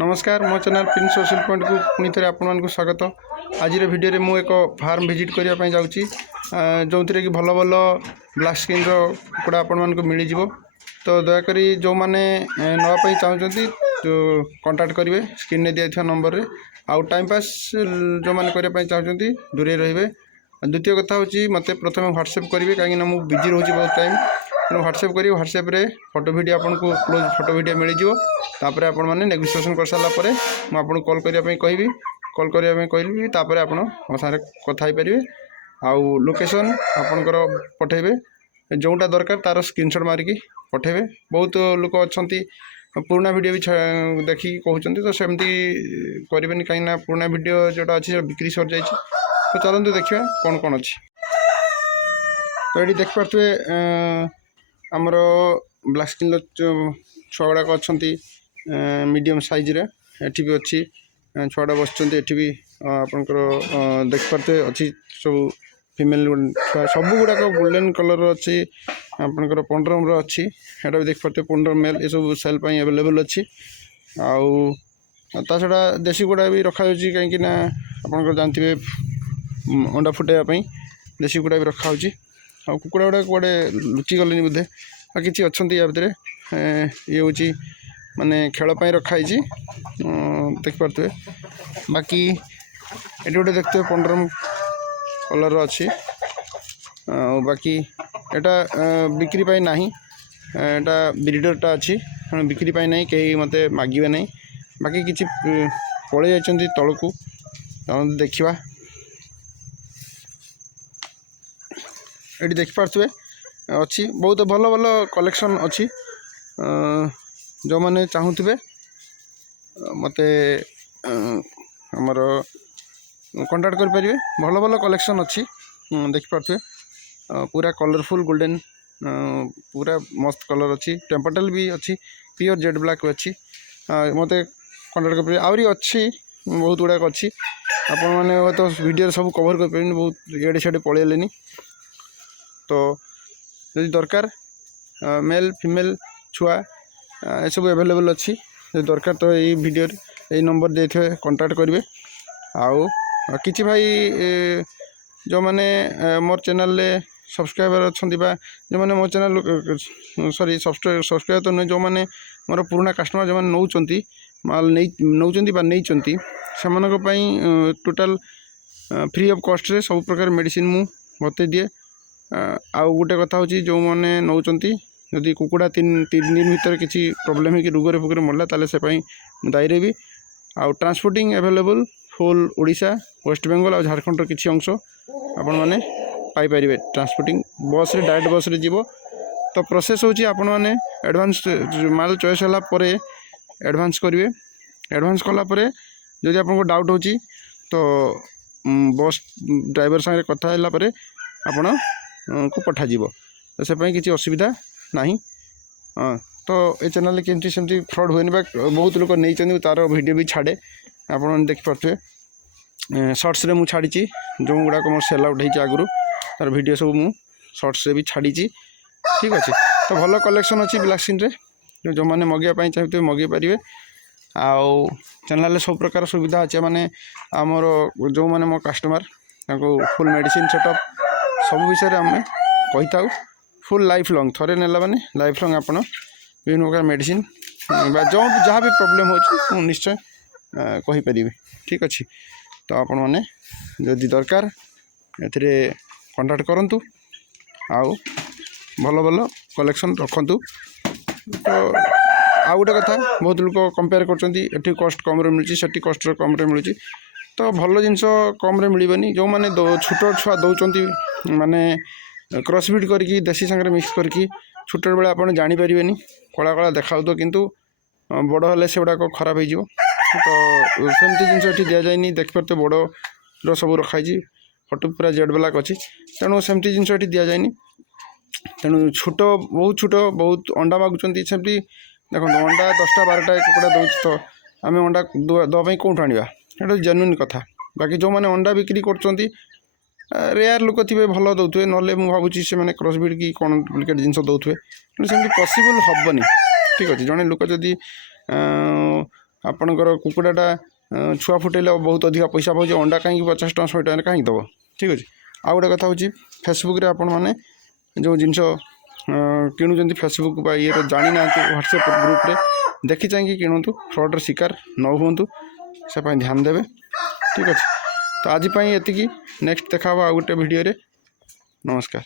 नमस्कार मो channel Prince social point को पुणी थे आपको स्वागत। आज वीडियो मु एक फार्म विजिट करने जाऊँगी जो थी कि भल भल ब्लाक स्किन कुकुड़ा आपण को मिल जाव। तो दयाक जो मैंने नापी चाहते कंटाक्ट करेंगे स्क्रीन में दिया नंबर रे। आउ टाइम पास जो मैंने करने चाहते दूरे रे। द्वितीय कथा हूँ मत प्रथम व्हाट्सएप करेंगे कहीं मुझे बिजी रोचे बहुत टाइम तेणु व्हाट्सएप करी व्हाट्सएप रे फोटो वीडियो आपको क्लोज फोटो वीडियो मिल जापर आपण मैंने नेगोसिएशन कर सारापर मुझे कॉल करने कहबी कॉल करने कहबी तापर आप सारे कथा पारे। आउ लोकेशन आपणकर पठेबे जोटा दरकार तार स्क्रीनशॉट मारिकी पठेबे। बहुत लोक अच्छा पुराना वीडियो भी देखिए कहते तो सेमती करेंगे कहीं पुराना वीडियो जोटा अच्छी बिक्री सर जाइए। तो चलते देखिए कौन कौन अच्छी। तो ये देखिपे आमर ब्लाक स्किन छुआ गुड़ाक अच्छा मीडियम साइज रे एठी भी अच्छी छुआटा बस भी आपंकर देखिपे अच्छी सब फीमेल छुआ सब गुड़ाक गोल्डन कलर अच्छी आपंकर पंडरम अच्छी एटा भी देखिपे पंडर मेल ये सब सेल एवेलेबल अच्छी। आउ ता छड़ा देशी गुड़ा भी रखा कहीं आप जानते अंडा फुटाइवाई देशी गुड़ा भी रखा आ कुकुड़ा गुड़ा कड़े लुचि गले बोधे कि अच्छा या भितर ये हूँ माने खेलपाई रखाई देखिपे। बाकी ये गोटे देखते पंडरम कलर अच्छी बाकी एटा बिक्री पाई नहीं एटा ब्रीडरटा अच्छी बिक्री पाई नहीं कहीं मत मागे नहीं। बाकी किसी पलि जाइए तलू देखा ये देखिपे अच्छी बहुत भल भल कलेक्शन अच्छी जो मैंने चाहूबे मत आमर कंटाक्ट करें भल भल कलेक्शन अच्छी देखिपे पूरा कलरफुल गोल्डन पूरा मस्त कलर अच्छी टेम्परटेल भी अच्छी प्योर जेड ब्लैक अच्छी मत कंटाक्ट कर आहरी अच्छी बहुत गुड़ाक अच्छी आपण मैंने तो वीडियो सब कवर कर बहुत इे सीढ़े पलैले। तो यदि दरकार मेल फीमेल छुआ ये सब एवेलेबल अच्छी जो दरकार तो यही वीडियो यही नंबर दे कंटाक्ट करेंगे। आउ किसी भाई जो मैंने मोर चैनल सब्सक्राइबर अच्छा जो मैंने मो चैनल सॉरी सब्सक्राइबर तो नहीं जो मैंने मोर पुराना कस्टमर जो मैंने नौ माल नहीं से टोटाल फ्री ऑफ कॉस्ट रे सब प्रकार मेडिसिन मु बते दिए। आउ गोटे कथा हूँ जो मैंने नौ जदि कुकुड़ा तीन दिन भीतर किसी प्रोब्लेम है कि रोगरे फुगरे मरला ताले से दायी रही। आउ transporting available whole Odisha West Bengal और झारखंड किसी अंश आपण मैंने पाइपर ट्रांसपोर्टिंग बस रे डायरेक्ट बस रे जीवो। तो प्रोसेस हूँ आपण मैंने एडवांस माल चॉइस होगापर एडवांस करेंगे एडवांस कलापर जदि आपको डाउट हो तो बस ड्राइवर सागर कथा आपण को पठाଯିव तो से किसी असुविधा नहीं। तो ये चैनल केमती सेमती फ्रॉड हुए बहुत लोग नहीं तार वीडियो भी छाड़े आप देखिपे शॉर्ट्स रे मु छाड़ी जो गुड़ाक मोर सेल आउट होती आगु तार वीडियो सब मु शॉर्ट्स रे भी छाड़ी ठीक अच्छे। तो भल कलेक्शन अच्छी ब्लाक स्किन रे जो मैंने मगेवाई चाहते मगे पारे। आउ चैनल सब प्रकार सुविधा अच्छे माने आमर जो मैंने मो कस्टमर फुल मेडिसिन सेटअप सब विषय आम कही था फुल लाइफ लॉन्ग थरे नेला माने लाइफ लॉन्ग आपण विभिन्न प्रकार मेडिसिन जो जहाँ भी प्रोब्लेम हो निश्चय कहीपर ठीक अच्छे। तो आपण मैंने जदि दरकार ए कंटाक्ट करूँ आउ भल भल कलेक्शन रखु। तो आउ गोटे कथा बहुत लोग कंपेयर कर कस्ट कम मिलूँ से कस्ट कम मिलूँ तो भल जिनस कम मिलनी जो मैंने छोट छुआ दौरान माने क्रॉसब्रीड करके देसी सांगे मिक्स करके छोट बेले आप जानीपर कला कला देखा तो किंतु बड़ हेल्ले से गुड़ाक खराब हो। तो सेमती जिन दि जाए देखिए बड़ सब रखाई फटो पूरा जेड ब्लैक अच्छी तेणु सेमती जिन दि जाए तेणु छोट बहुत अंडा मागुंट सेमती देखो अंडा 10टा 12टा कुकुड़ा दौर तो आम अंडा दवाई कौट आना ये जेन्युइन कथा। बाकी जो मैंने अंडा बिक्री कर रेयर लोक थे भल दौथे ना भावुँ से मैंने क्रॉसब्रीड की कौन डुप्लिकेट जिन दौथे सेमती पॉसिबल हेनी ठीक अच्छे। जड़े लोक जदि ଆପଣଙ୍କର କୁକୁଡ଼ାଟା ଛୁଆ ଫୁଟେଇଲେ ବହୁତ ଅଧିକା ପଇସା ପାଉଛି, ଅଣ୍ଡା କାହିଁକି 50 ଟଙ୍କା 100 ଟଙ୍କାରେ କାହିଁକି ଦେବ। ଠିକ୍ ଅଛି। ଆଉ ଗୋଟେ କଥା ହେଉଛି ଫେସବୁକ୍ରେ ଆପଣମାନେ ଯେଉଁ ଜିନିଷ କିଣୁଛନ୍ତି ଫେସବୁକ୍ ବା ଇଏରେ ଜାଣିନାହାନ୍ତି, ହ୍ୱାଟ୍ସଆପ୍ ଗ୍ରୁପ୍ରେ ଦେଖି ଚାହିଁକି କିଣନ୍ତୁ, ଫ୍ରଡ଼୍ର ଶିକାର ନ ହୁଅନ୍ତୁ, ସେ ପାଇଁ ଧ୍ୟାନ ଦେବେ। ଠିକ୍ ଅଛି। ତ ଆଜି ପାଇଁ ଏତିକି, ନେକ୍ସଟ୍ ଦେଖା ହେବ ଆଉ ଗୋଟେ ଭିଡ଼ିଓରେ। ନମସ୍କାର।